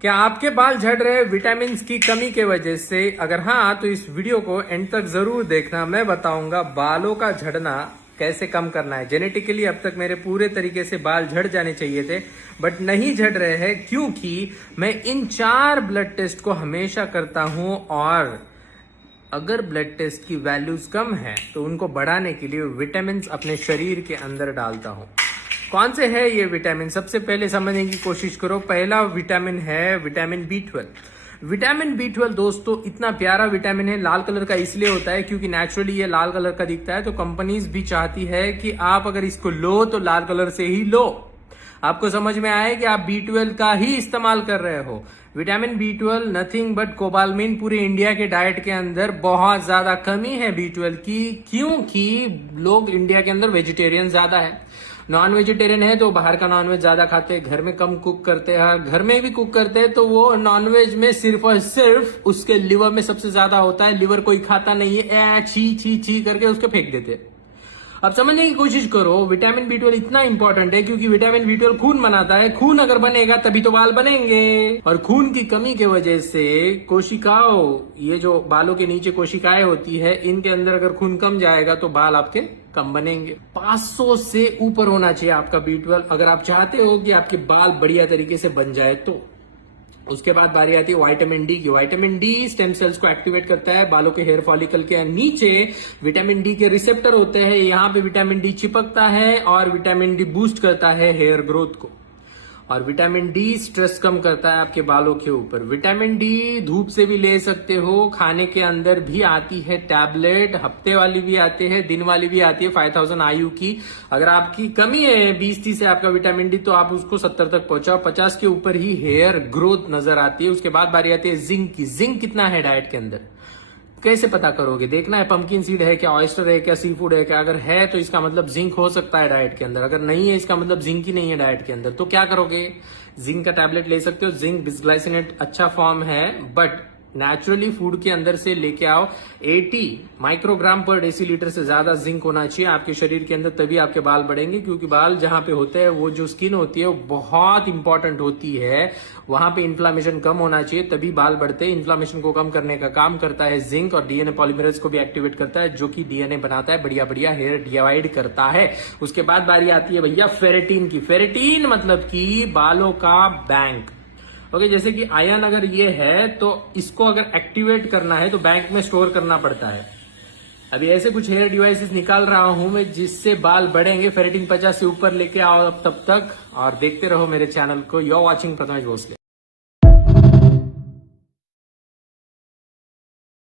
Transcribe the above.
क्या आपके बाल झड़ रहे हैं विटामिन की कमी के वजह से? अगर हाँ तो इस वीडियो को एंड तक जरूर देखना। मैं बताऊंगा बालों का झड़ना कैसे कम करना है। जेनेटिकली अब तक मेरे पूरे तरीके से बाल झड़ जाने चाहिए थे बट नहीं झड़ रहे हैं क्योंकि मैं इन 4 ब्लड टेस्ट को हमेशा करता हूं और अगर ब्लड टेस्ट की वैल्यूज कम है तो उनको बढ़ाने के लिए विटामिन अपने शरीर के अंदर डालता हूं। कौन से है ये विटामिन? सबसे पहले समझने की कोशिश करो। पहला विटामिन है विटामिन B12। विटामिन B12 दोस्तों इतना प्यारा विटामिन है, लाल कलर का इसलिए होता है क्योंकि नेचुरली ये लाल कलर का दिखता है, तो कंपनीज भी चाहती है कि आप अगर इसको लो तो लाल कलर से ही लो। आपको समझ में आए कि आप B12 का ही इस्तेमाल कर रहे हो। Vitamin B12 nothing but cobalamin. पूरे इंडिया के डाइट के अंदर बहुत ज्यादा कमी है B12 की क्योंकि लोग इंडिया के अंदर वेजिटेरियन ज्यादा है। नॉन वेजिटेरियन है तो बाहर का नॉनवेज ज्यादा खाते हैं, घर में कम कुक करते हैं, घर में भी कुक करते हैं तो वो नॉनवेज में सिर्फ और सिर्फ उसके लिवर में सबसे ज्यादा होता है। लिवर कोई खाता नहीं है, छी छी छी करके उसके फेंक देते हैं। अब समझने की कोशिश करो, विटामिन B12 इतना इंपॉर्टेंट है क्योंकि विटामिन B12 खून बनाता है। खून अगर बनेगा तभी तो बाल बनेंगे और खून की कमी के वजह से कोशिकाओं, ये जो बालों के नीचे कोशिकाएं होती है, इनके अंदर अगर खून कम जाएगा तो बाल आपके कम बनेंगे। 500 से ऊपर होना चाहिए आपका B12 अगर आप चाहते हो कि आपके बाल बढ़िया तरीके से बन जाए तो। उसके बाद बारी आती है विटामिन डी की। विटामिन डी स्टेम सेल्स को एक्टिवेट करता है। बालों के हेयर फॉलिकल के नीचे विटामिन डी के रिसेप्टर होते हैं, यहाँ पे विटामिन डी चिपकता है और विटामिन डी बूस्ट करता है हेयर ग्रोथ को। और विटामिन डी स्ट्रेस कम करता है आपके बालों के ऊपर। विटामिन डी धूप से भी ले सकते हो, खाने के अंदर भी आती है टैबलेट, हफ्ते वाली भी आती है, दिन वाली भी आती है 5000 IU की। अगर आपकी कमी है 20-30 है आपका विटामिन डी तो आप उसको 70 तक पहुंचाओ। 50 के ऊपर ही हेयर ग्रोथ नजर आती है। उसके बाद बारी आती है जिंक की। जिंक कितना है डाइट के अंदर कैसे पता करोगे? देखना है पंपकिन सीड है क्या, ऑयस्टर है क्या, सी फूड है क्या। अगर है तो इसका मतलब जिंक हो सकता है डाइट के अंदर, अगर नहीं है इसका मतलब जिंक ही नहीं है डाइट के अंदर। तो क्या करोगे? जिंक का टैबलेट ले सकते हो। जिंक बिस्ग्लाइसिनेट अच्छा फॉर्म है बट नेचुरली फूड के अंदर से लेके आओ। 80 माइक्रोग्राम पर डेसीलीटर से ज्यादा जिंक होना चाहिए आपके शरीर के अंदर, तभी आपके बाल बढ़ेंगे। क्योंकि बाल जहां पे होते हैं वो जो स्किन होती है वो बहुत इंपॉर्टेंट होती है, वहां पे इन्फ्लामेशन कम होना चाहिए तभी बाल बढ़ते हैं। इन्फ्लामेशन को कम करने का काम करता है जिंक और डीएनए पॉलीमरेज को भी एक्टिवेट करता है जो कि डीएनए बनाता है, बढ़िया बढ़िया हेयर डिवाइड करता है। उसके बाद बारी आती है भैया फेरेटिन की। फेरेटिन मतलब कि बालों का बैंक। ओके, जैसे कि आयन अगर ये है तो इसको अगर एक्टिवेट करना है तो बैंक में स्टोर करना पड़ता है। अभी ऐसे कुछ हेयर डिवाइसेस निकाल रहा हूं मैं जिससे बाल बढ़ेंगे। फेरेटिन 50 से ऊपर लेके आओ तब तक, और देखते रहो मेरे चैनल को। You are watching Prathamesh Bhosle.